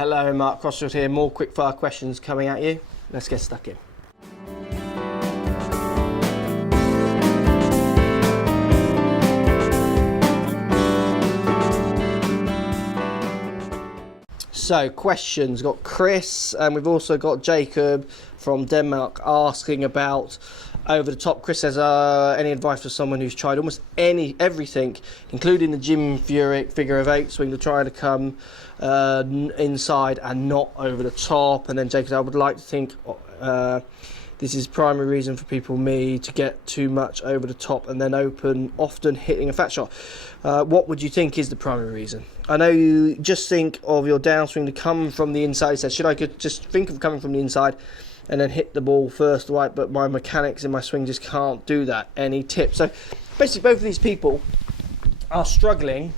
Hello, Mark Crossfield here. More quickfire questions coming at you. Let's get stuck in. So, questions. Got Chris, and we've also got Jacob from Denmark asking about over the top. Chris says, any advice for someone who's tried almost everything, including the Jim Furyk figure of 8 swing, to try to come inside and not over the top? And then Jacob says, I would like to think this is primary reason for people to get too much over the top and then open, often hitting a fat shot. What would you think is the primary reason? I know you just think of your downswing to come from the inside. He says, should I just think of coming from the inside and then hit the ball first right, but my mechanics in my swing just can't do that? Any tips? So basically both of these people are struggling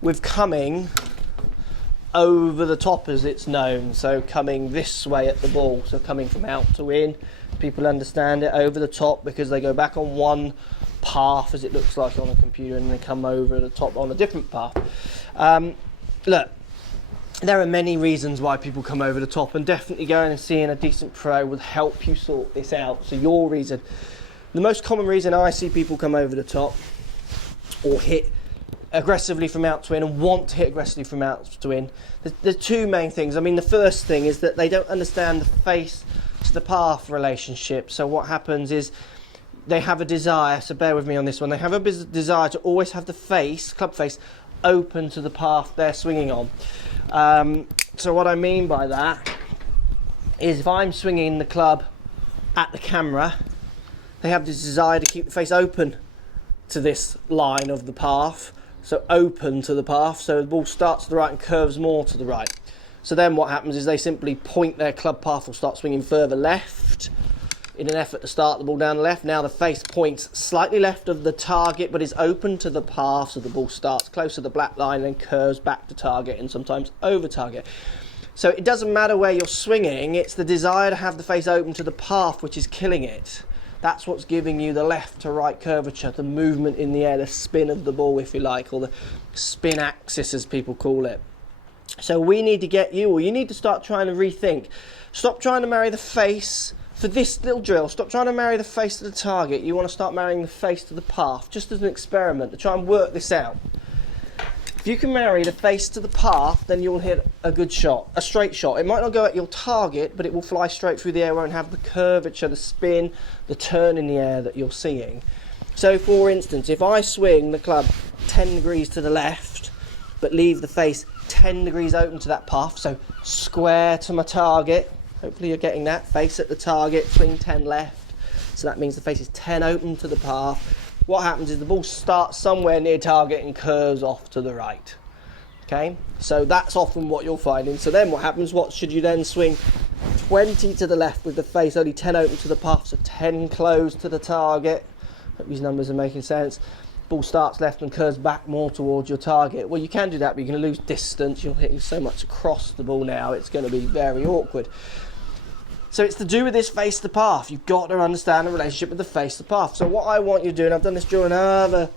with coming over the top, as it's known. So coming this way at the ball, so coming from out to in. People understand it, over the top, because they go back on one path, as it looks like on a computer, and they come over the top on a different path. Look, there are many reasons why people come over the top, and definitely going and seeing a decent pro will help you sort this out. So your reason, the most common reason I see people come over the top or hit aggressively from out to in and want to hit aggressively from out to in, there's two main things. I mean, the first thing is that they don't understand the face to the path relationship. So what happens is they have a desire, so bear with me on this one, they have a desire to always have the face, club face, open to the path they're swinging on. So what I mean by that is if I'm swinging the club at the camera, they have this desire to keep the face open to this line of the path, so open to the path, so the ball starts to the right and curves more to the right. So then what happens is they simply point their club path or start swinging further left in an effort to start the ball down the left. Now the face points slightly left of the target but is open to the path, so the ball starts close to the black line and then curves back to target and sometimes over target. So it doesn't matter where you're swinging, it's the desire to have the face open to the path which is killing it. That's what's giving you the left to right curvature, the movement in the air, the spin of the ball, if you like, or the spin axis as people call it. So we need to get you, or you need to start trying to rethink. Stop trying to marry the face for this little drill. Stop trying to marry the face to the target. You want to start marrying the face to the path, just as an experiment to try and work this out. If you can marry the face to the path, then you'll hit a good shot, a straight shot. It might not go at your target, but it will fly straight through the air, won't have the curvature, the spin, the turn in the air that you're seeing. So for instance, if I swing the club 10 degrees to the left, but leave the face 10 degrees open to that path, so square to my target, hopefully you're getting that, face at the target, swing 10 left, so that means the face is 10 open to the path. What happens is the ball starts somewhere near target and curves off to the right. Okay, so that's often what you're finding. So then what happens, what should you then swing? 20 to the left with the face only 10 open to the path, so 10 close to the target. Hope these numbers are making sense. Ball starts left and curves back more towards your target. Well, you can do that, but you're going to lose distance. You're hitting so much across the ball now, it's going to be very awkward. So it's to do with this face to path. You've got to understand the relationship with the face to path. So what I want you to do, and I've done this during other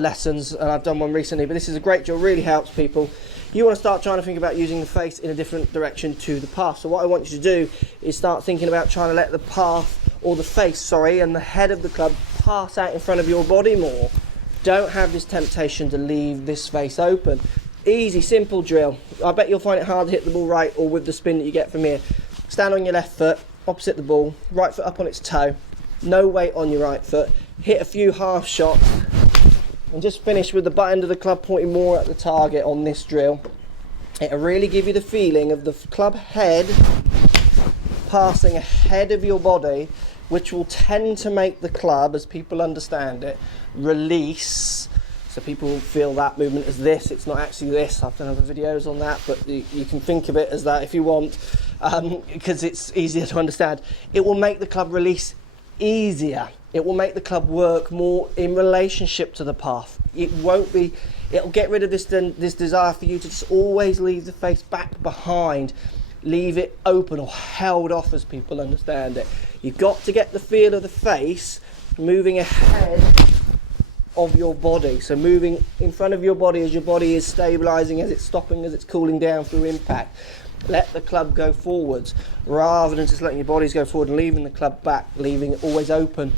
lessons, and I've done one recently, but this is a great drill, really helps people. You want to start trying to think about using the face in a different direction to the path. So what I want you to do is start thinking about trying to let the path, or the face, sorry, and the head of the club pass out in front of your body more. Don't have this temptation to leave this face open. Easy, simple drill. I bet you'll find it hard to hit the ball right or with the spin that you get from here. Stand on your left foot, opposite the ball, right foot up on its toe, no weight on your right foot, hit a few half shots, and just finish with the butt end of the club pointing more at the target on this drill. It'll really give you the feeling of the club head passing ahead of your body, which will tend to make the club, as people understand it, release. So people feel that movement as this, it's not actually this. I've done other videos on that, but you can think of it as that if you want, because it's easier to understand. It will make the club release easier. It will make the club work more in relationship to the path. It'll get rid of this desire for you to just always leave the face back behind, leave it open or held off, as people understand it. You've got to get the feel of the face moving ahead of your body. So moving in front of your body as your body is stabilizing, as it's stopping, as it's cooling down through impact. Let the club go forwards rather than just letting your bodies go forward and leaving the club back, leaving it always open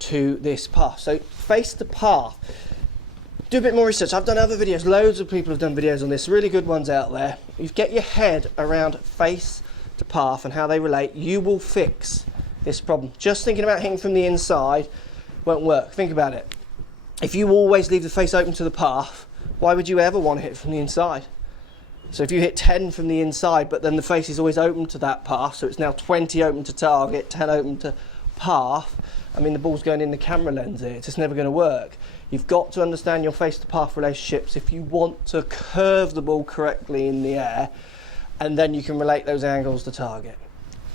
to this path. So face the path. Do a bit more research. I've done other videos. Loads of people have done videos on this. Really good ones out there. You get your head around face to path and how they relate. You will fix this problem. Just thinking about hitting from the inside won't work. Think about it. If you always leave the face open to the path, why would you ever want to hit from the inside? So if you hit 10 from the inside, but then the face is always open to that path, so it's now 20 open to target, 10 open to path, I mean, the ball's going in the camera lens here. It's just never going to work. You've got to understand your face to path relationships if you want to curve the ball correctly in the air, and then you can relate those angles to target.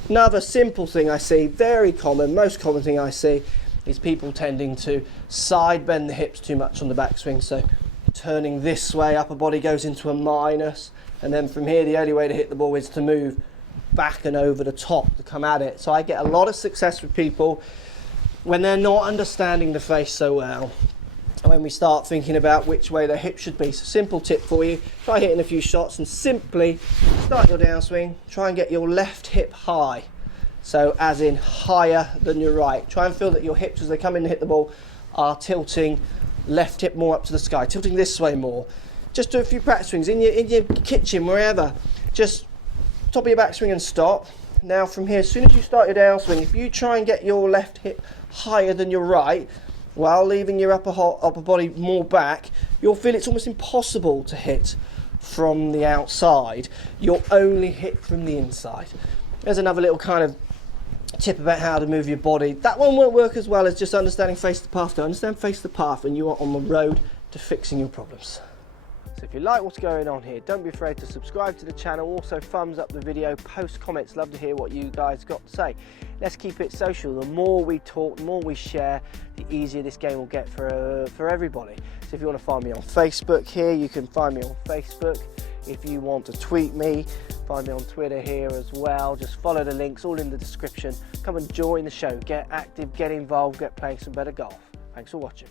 Another simple thing I see, very common, most common thing I see, is people tending to side bend the hips too much on the backswing. So turning this way, upper body goes into a minus, and then from here the only way to hit the ball is to move back and over the top to come at it. So I get a lot of success with people when they're not understanding the face so well, and when we start thinking about which way their hip should be. So simple tip for you, try hitting a few shots and simply start your downswing, try and get your left hip high. So as in higher than your right. Try and feel that your hips as they come in to hit the ball are tilting left hip more up to the sky, tilting this way more. Just do a few practice swings in your kitchen, wherever. Just top of your backswing and stop. Now from here, as soon as you start your downswing, if you try and get your left hip higher than your right, while leaving your upper body more back, you'll feel it's almost impossible to hit from the outside. You'll only hit from the inside. There's another little kind of tip about how to move your body. That one won't work as well as just understanding face the path. To understand face the path, and you are on the road to fixing your problems. So if you like what's going on here, don't be afraid to subscribe to the channel. Also thumbs up the video, post comments. Love to hear what you guys got to say. Let's keep it social. The more we talk, the more we share, the easier this game will get for everybody. So if you want to find me on Facebook here, you can find me on Facebook. If you want to tweet me, find me on Twitter here as well. Just follow the links, all in the description. Come and join the show. Get active, get involved, get playing some better golf. Thanks for watching.